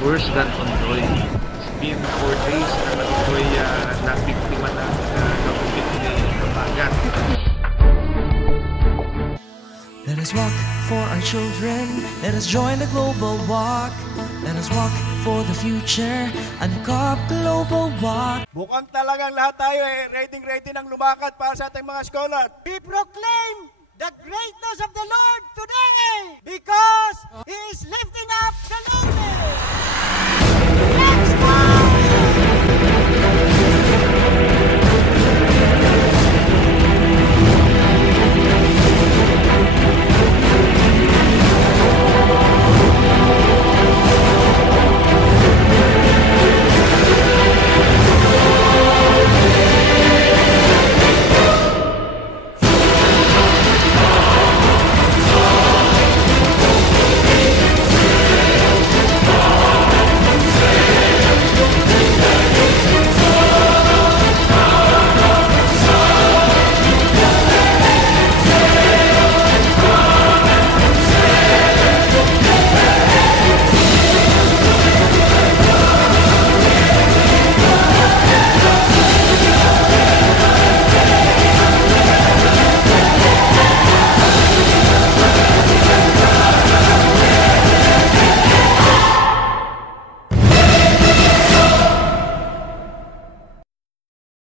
worse than Ondoy. It's been 4 days na Ondoy nabiktima na kabukit ni Kapagat. Let us walk for our children. Let us join the global walk. Let us walk for the future. Uncup Global Walk. Mukhang talagang lahat tayo ready ang lumakad para sa ating mga scholar. We proclaim the greatness of the Lord today because He is lifting up the lonely.